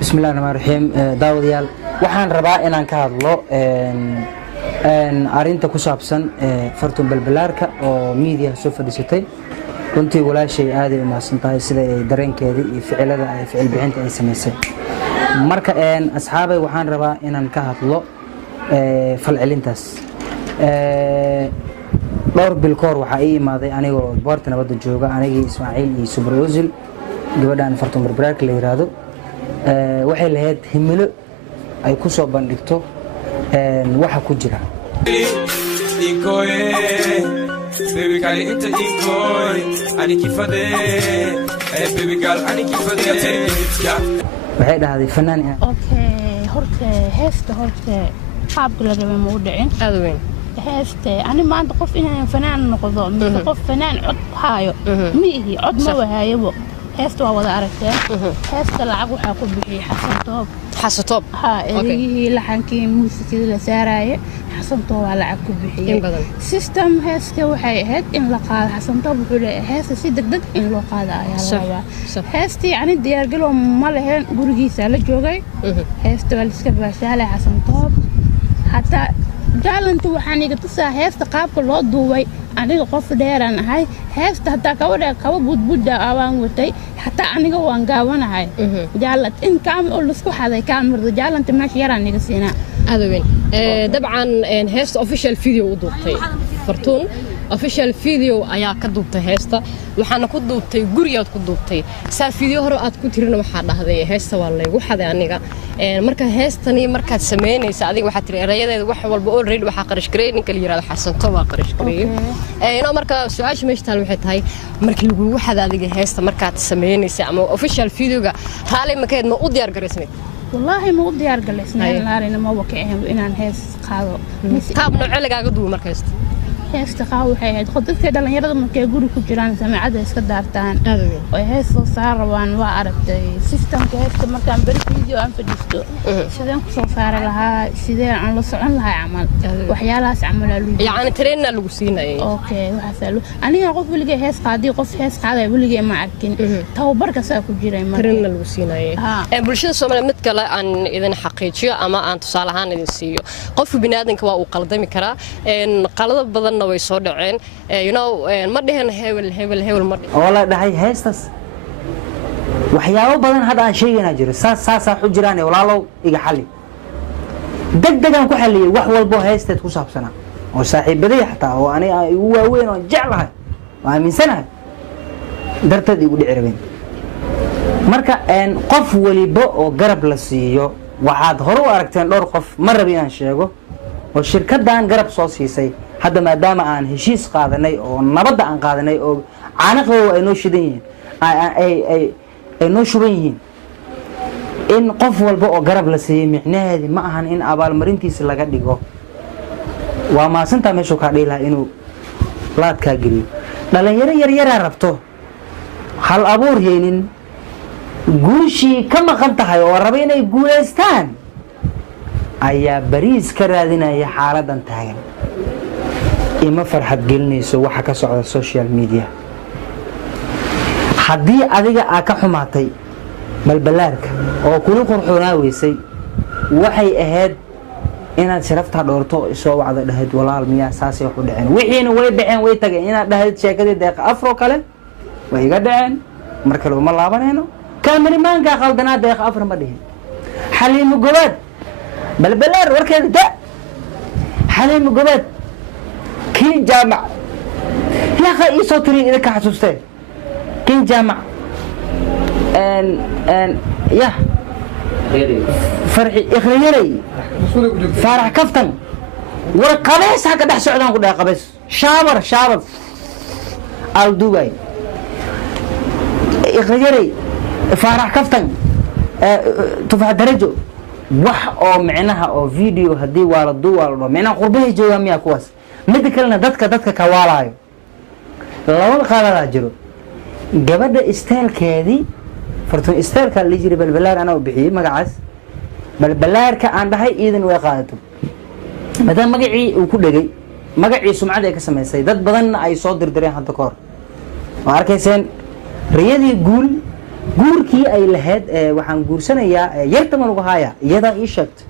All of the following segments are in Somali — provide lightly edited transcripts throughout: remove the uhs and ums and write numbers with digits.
بسم الله الرحمن الرحيم داوديال waxaan rabaa inaan ka hadlo arinta ku saabsan fartuun balbalaarka oo media soo fadhiisatay runtii walaashay aad ay u mahadsantahay sida ay dareenkeedii iyo ficilada ay ficil bixinta ay sameysay marka asxaabay waxaan rabaa inaan ka hadlo falcelintaas dhowr bil koor waxa ay imaaday anigoo boorta nabadda jooga anigii Ismaaciil iyo Super Ozil gabadhan fartuun balbalaarka la yiraahdo waxay lahayd himilo ay ku soo bandhigto waxa ku jira baby girl inta ikoy ani kifade baby girl ani kifade waxay dhahday fanaan okay horta heesta qaabka la rabay ma u dhicin aad weyn heesta ani maanta qof inaan fanaan noqdo mid qof fanaan cod haayo miihi cod ma wahaayabo heesta waa wada aragtay heesta lacag waxa ku bixiyay Xasan Toob ha erigii laxankii muusikada la saaraaye Xasan Toob waa lacag ku bixiyay system heesta waxay ahayd in la qaado Xasan Toob wuxuu leeyahay heesta si degdeg in loo qaado ayaa la rabaa heesta yani diyaar galo ma lahayn gurigiisa la joogay heesta waa iska baashaalay Xasan Toob hatta jaalantu waxaan iga tusaa heesta qaabka loo duubay aniga qof dheeraan ahay heesta hatta kaba budbudda awaan watay hatta aniga waan gaawanahay jaalad in kaam oo lasku xaday kaamirda jaalanta maash yaraan iga siinaa aadweyn dabcan heesta official video u duubtay fartuun official video ayaa ka duubtay heesta waxaana ku duubtay guriyaad ku duubtay saa video hore aad ku tirina waxa dhahday heesta waa laygu xaday aniga marka heestani markaad sameynaysa adiga waxa tiri erayadeeda wax walba already waxa qarash gareey ninka la yiraahdo Xasan Toob waa qarash gareey inoo marka su'aasha meeshtaal waxay tahay markii lagu xaday adiga heesta markaad sameynaysa ama official videoga raali makeed ma u diyaar gareysnay والله ما ودي أرجع لسنين لارينا ما وكأهم إن أنا هيس قاضو قاب نوع لقى قدو مركز هيس تقاوي حياد خدت كده لين يرد من كيقولوا كجيران سمع عدا يسكدار تان وهيس صار وان وعرفت سيستم كهيس مكان بري فيديو أم في ديستو سيدان صار لها سيدان عن لصعن لها عمل وحيالها عمل له يعني ترينا لوسينا أوكي وحسلو أنا أقول بلقي هيس قاضي قف هيس قاضي بلقي ما عرفين تو بركة سأكون جيران ترينا لوسينا بلشنا سومنا متكلا أن إذا حقيقي أما أن تصالحان إذا سيو قف بنادم كوا وقلدمي كرا إن قلد بدن way soo dhaceen ma dhihin hebel ma dhihin wala dhahay heestas waxyaabo badan hadda aan sheegana jiro saas u jiraan walaalow iga xalli degdegan ku xaliyay wax walbo heesteed ku saabsana oo saaxiibaday xataa oo ani ay ugu waaweyn oo jeclahay waa aaminsanahay darteed igu dhici rabeen marka qof waliba oo garab la siiyo waxaad hore u aragteen dhowr qof ma rabi inaan sheego oo shirkadan garab soo siisay hadda maadaama aan heshiis qaadanay oo nabadda aan qaadanay oo caanaqooda ay noo shidan yihiin ay noo shuban yihiin in qof walba oo garab la siiyey micnaheedi ma ahan in abaalmarintiisa laga dhigo waa maasantaa meeshuu kaa dhihi lahaa inuu laadkaa geliyo dhalinyaro yaryaraa rabto hal abuur haynin guushii ka maqan tahay oo raba inay guulaystaan ayaa bariis ka raadinaya xaaladan taagan ima farxad gelinayso waxa ka socda social media haddii adiga aad ka xumaatay balbalaarka oo kula qurxoonaa weysay waxay ahayd inaad sharaftaa dhoorto soo wacdo dhahayd walaal miyaa saasay wax u dhaceen wixiina way dhaceen way tageen inaad dhahayd sheekadii deeqa afro kale way iga dhaceen mar kale uma laabanayno kaamirimaankaa qaldanaa deeqa afro ma dhihin xaliimo gobaad balbalaar warkeeda da xaliimo gobaad كين جامع يا أخي يسوتري إذا كحسوسته كين جامع ان يا فرحي إخليري فرح كفتن ورقبيس هكذا ده سعودان كده قبيس شابر الدبي إخليري فرح كفتن تفح درجه وح أو معناها أو فيديو هدي والدو معناها قربه جوا ميا كواس mid kalena dadka ka waalayo laba qaadada jiro gabadha isteelkeedii fartuun isteelka la jiri balbalaar ana u bixiyay magacaas balbalaarka aan dhahay iidan way qaadato maadaama magacii uu ku dhagay magacii sumcad ay ka sameysay dad badan ay soo dirdireen hadda koor oo arkayseen riyadii guul guurkii ay lahayd waxaan guursanayaa yarta ma lagu haayaa iyadaa ii sheegta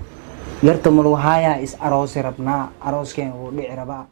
yarta ma lagu haayaa is aroosi rabnaa arooskeen wuu dhici rabaa